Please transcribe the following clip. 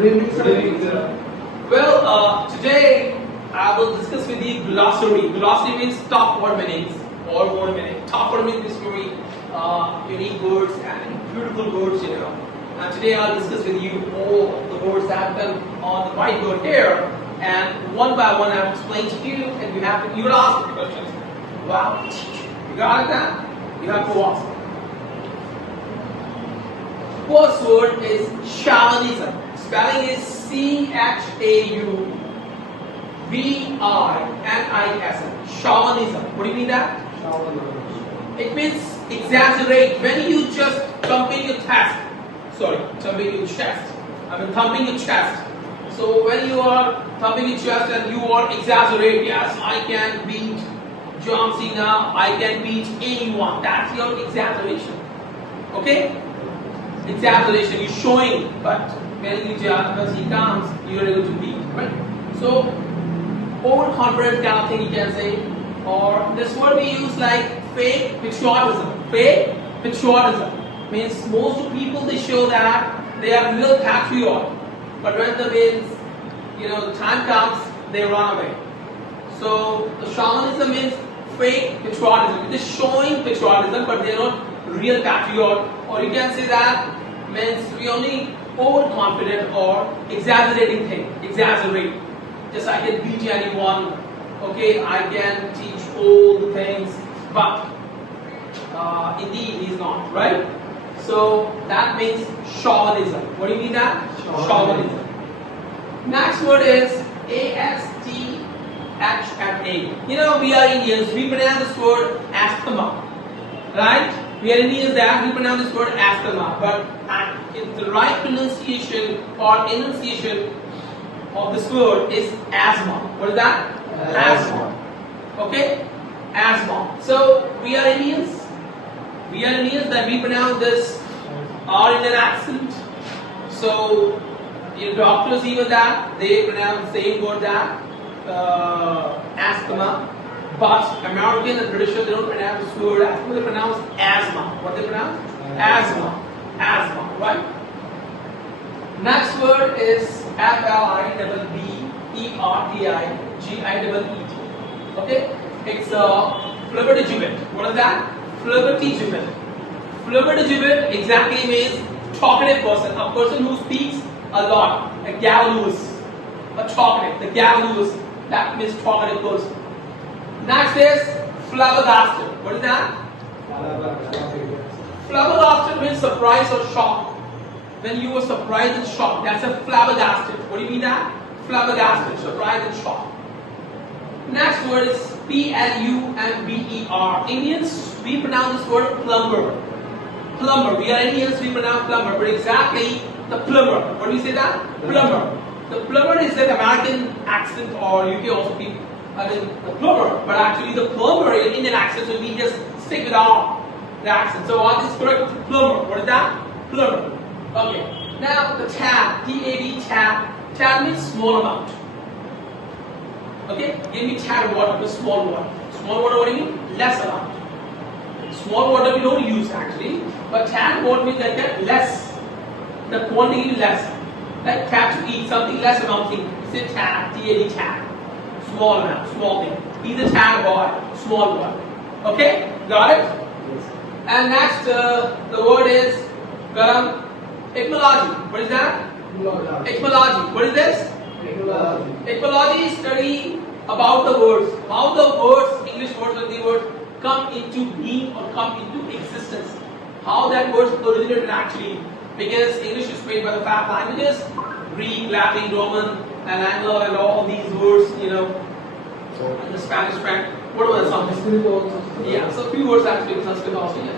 Good evening, sir. Good evening, sir. Well, today I will discuss with you glossary. Glossary means top word meanings or word meaning. Top word means very unique words and beautiful words, you know. And today I'll discuss with you all the words that have been on the whiteboard here, and one by one I will explain to you, and you will ask the questions. Wow, you got it now? You have to ask. First word is shamanism. Spelling is Chauvinism. Shamanism. What do you mean that? It means exaggerate. When you just thumping your chest. Thumping your chest. Thumping your chest. So when you are thumping your chest and you are exaggerate, yes, I can beat John Cena, I can beat anyone. That's your exaggeration. Okay? Exaggeration, you're showing, but when he comes, you're able to beat, right? So, overconfident kind of thing you can say, or this word we use like fake patriotism. Fake patriotism means most of people they show that they are real patriot, but when the time comes, they run away. So, the shamanism means fake patriotism. It is showing patriotism, but they are not real patriot, or you can say that means we only overconfident or exaggerating thing. Exaggerate. Just I can beat anyone. Okay, I can teach all the things, but indeed he's not, right? So that means chauvinism. What do you mean that? Chauvinism. Next word is ASTHMA. You know, we are Indians, we pronounce this word asthma, right? We are Indians that we pronounce this word asthma, but the right pronunciation or enunciation of this word is asthma. What is that? Asthma. Okay? Asthma. So we are Indians. We are Indians that we pronounce this R in an accent. So doctors even that they pronounce the same word that asthma. But American and British, they don't pronounce this word asthma, they pronounce asthma. What they pronounce? Asthma. Asthma, right? Next word is FLIBBERTIGIEET. Okay? It's flibbertigibbet. What is that? Flibbertigibbet. Flibbertigibbet exactly means talkative person. A person who speaks a lot. A gallus. A talkative. The gallus. That means talkative person. Next is flabbergasted. What is that? Flabbergasted means surprise or shock. When you were surprised and shocked, that's a flabbergasted. What do you mean that? Flabbergasted, surprise and shock. Next word is PLUMBER. Indians, we pronounce this word plumber. Plumber. We are Indians, we pronounce plumber. But exactly the plumber. What do you say that? Plumber. The plumber is an American accent or UK also people. The plumber, but actually the plumber in Indian accent, so we just stick with the accent. So what is correct? Plumber. What is that? Plumber. Okay. Now the tab, T-A-B, tab. Tab means small amount. Okay. Give me tab water, the small water. Small water, what do you mean? Less amount. Small water we don't use actually, but tab water means like that less. The quantity less. Like tab to eat something less amount thing. Say tab, T-A-B, tab. Small amount, small thing. Either tad or small one. Okay? Got it? Yes. And next, the word is etymology. What is that? Etymology. What is this? Etymology is study about the words. How the words, English words or the words come into being or come into existence. How that word originated actually. Because English is made by the 5 languages. Greek, Latin, Roman, and Anglo, and all these words, and the Spanish, French, what was something? Yeah, so few words actually in Sanskrit also. Yeah.